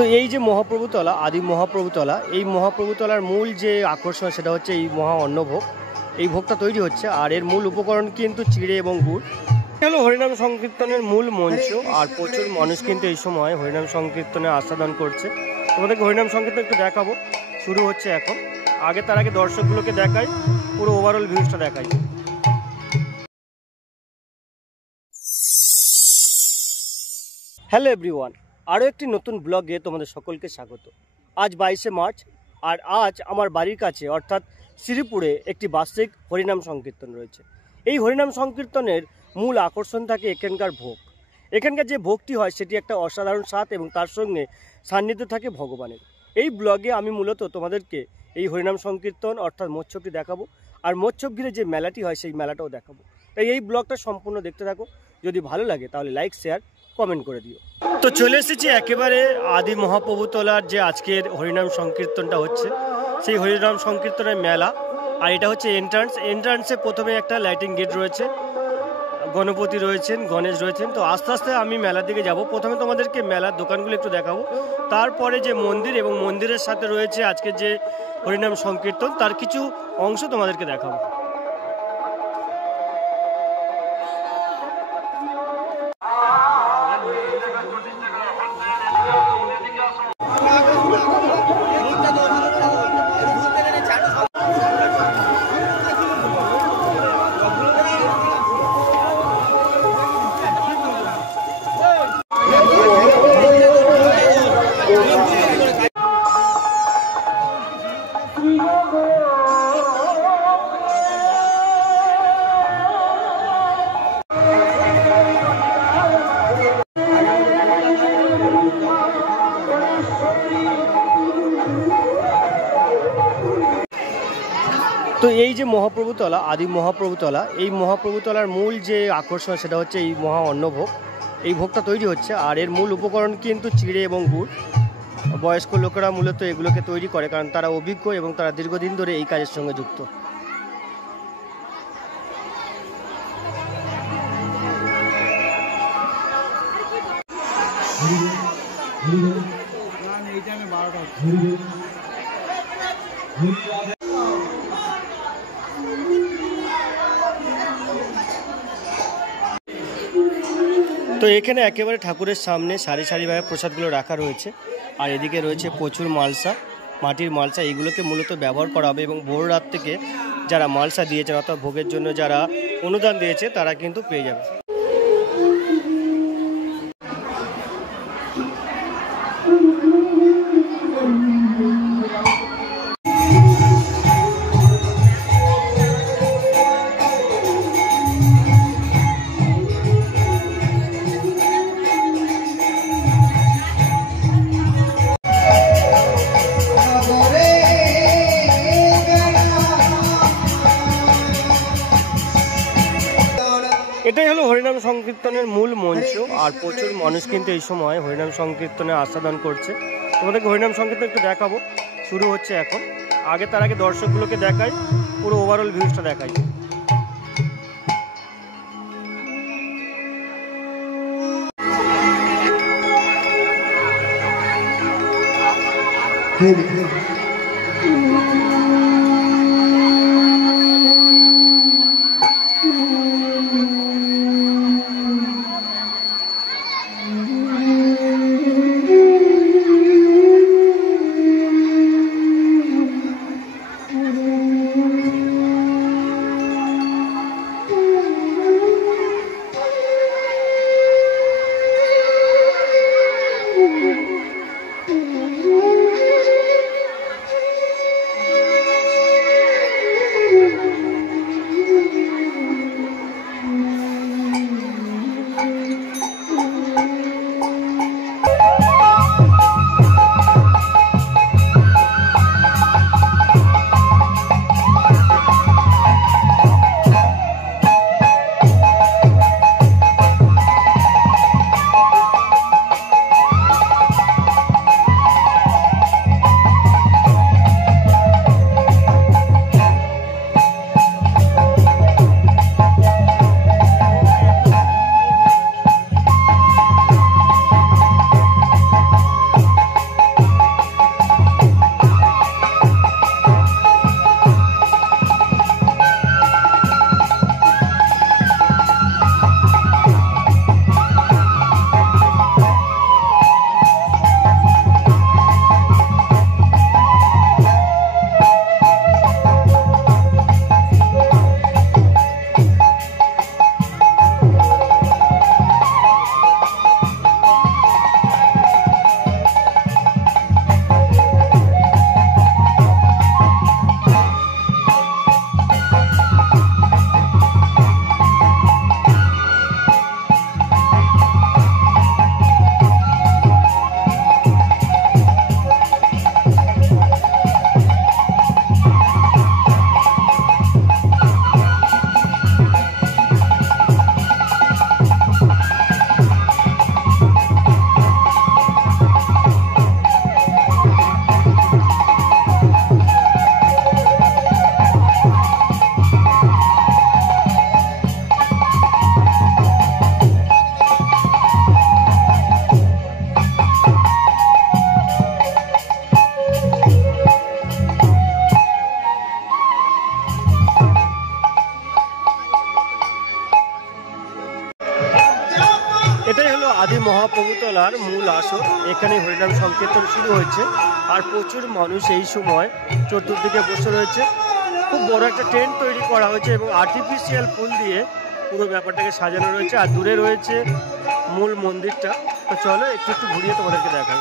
তো এই যে মহাপ্রভুতলা, আদি মহাপ্রভুতলা, এই মহাপ্রভুতলার মূল যে আকর্ষণ সেটা হচ্ছে এই মহা অন্নভোগ। এই ভোগটা তৈরি হচ্ছে, আর এর মূল উপকরণ কিন্তু চিড়ে এবং গুড়। হলো হরিনাম সংকীর্তনের মূল মঞ্চ, আর প্রচুর মানুষ কিন্তু এই সময় হরিনাম সংকীর্তনে আস্বাদন করছে। তোমাদেরকে হরিনাম সংকীর্তন একটু দেখাবো, শুরু হচ্ছে এখন। তার আগে দর্শকগুলোকে দেখাই, পুরো ওভারঅল ভিউজটা দেখাই। হ্যালো এভরিওয়ান, আরও একটি নতুন ব্লগে তোমাদের সকলকে স্বাগত। আজ 22শে মার্চ, আর আজ আমার বাড়ির কাছে অর্থাৎ শ্রীপুরে একটি বার্ষিক হরিনাম সংকীর্তন রয়েছে। এই হরিনাম সংকীর্তনের মূল আকর্ষণ থাকে এখানকার ভোগ। এখানকার যে ভোগটি হয় সেটি একটা অসাধারণ স্বাদ এবং তার সঙ্গে সান্নিধ্য থাকে ভগবানের। এই ব্লগে আমি মূলত তোমাদেরকে এই হরিনাম সংকীর্তন অর্থাৎ মৎস্যটি দেখাবো, আর মৎস্য ঘিরে যে মেলাটি হয় সেই মেলাটাও দেখাবো। তাই এই ব্লগটা সম্পূর্ণ দেখতে থাকো। যদি ভালো লাগে তাহলে লাইক, শেয়ার, কমেন্ট করে দিও। তো চলে এসেছি একেবারে আদি মহাপ্রভুতলার যে আজকের হরিনাম সংকীর্তনটা হচ্ছে, সেই হরিনাম সংকীর্তনের মেলা। আর এটা হচ্ছে এন্ট্রান্সে প্রথমে একটা লাইটিং গেট রয়েছে, গণপতি রয়েছেন, গণেশ রয়েছেন। তো আস্তে আস্তে আমি মেলার দিকে যাব। প্রথমে তোমাদেরকে মেলার দোকানগুলো একটু দেখাবো, তারপরে যে মন্দির এবং মন্দিরের সাথে রয়েছে আজকের যে হরিনাম সংকীর্তন তার কিছু অংশ তোমাদেরকে দেখাবো। তো এই যে মহাপ্রভুতলা, আদি মহাপ্রভুতলা, এই মহাপ্রভুতলার মূল যে আকর্ষণ সেটা হচ্ছে এই মহা অন্নভোগ। এই ভোগটা তৈরি হচ্ছে, আর এর মূল উপকরণ কিন্তু চিড়ে এবং গুড়। বয়স্ক লোকেরা মূলত এগুলোকে তৈরি করে, কারণ তারা অভিজ্ঞ এবং তারা দীর্ঘদিন ধরে এই কাজের সঙ্গে যুক্ত। তো এখানে একেবারে ঠাকুরের সামনে সারি সারিভাবে প্রসাদগুলো রাখা রয়েছে, আর এদিকে রয়েছে প্রচুর মালসা, মাটির মালসা। এইগুলোকে মূলত ব্যবহার করা হবে এবং ভোর রাত থেকে যারা মালসা দিয়েছেন অর্থাৎ ভোগের জন্য যারা অনুদান দিয়েছে তারা কিন্তু পেয়ে যাবে। এটাই হলো হরিনাম সংকীর্তনের মূল মঞ্চ, আর প্রচুর মানুষ কিন্তু এই সময় হরিনাম সংকীর্তনে আস্বাদন করছে। তোমাদেরকে হরিনাম সংকীর্তন একটু দেখাবো, শুরু হচ্ছে এখন। তার আগে দর্শকগুলোকে দেখাই, পুরো ওভারঅল ভিউজটা দেখাই। মেলার মূল আসর। এখানে হরিনাম সংকীর্তন শুরু হয়েছে আর প্রচুর মানুষ এই সময় চতুর্দিকে বসে রয়েছে। খুব বড় একটা টেন্ট তৈরি করা হয়েছে এবং আর্টিফিশিয়াল ফুল দিয়ে পুরো ব্যাপারটাকে সাজানো রয়েছে। আর দূরে রয়েছে মূল মন্দিরটা। তো চলো একটু ঘুরিয়ে তোমাদেরকে দেখাই।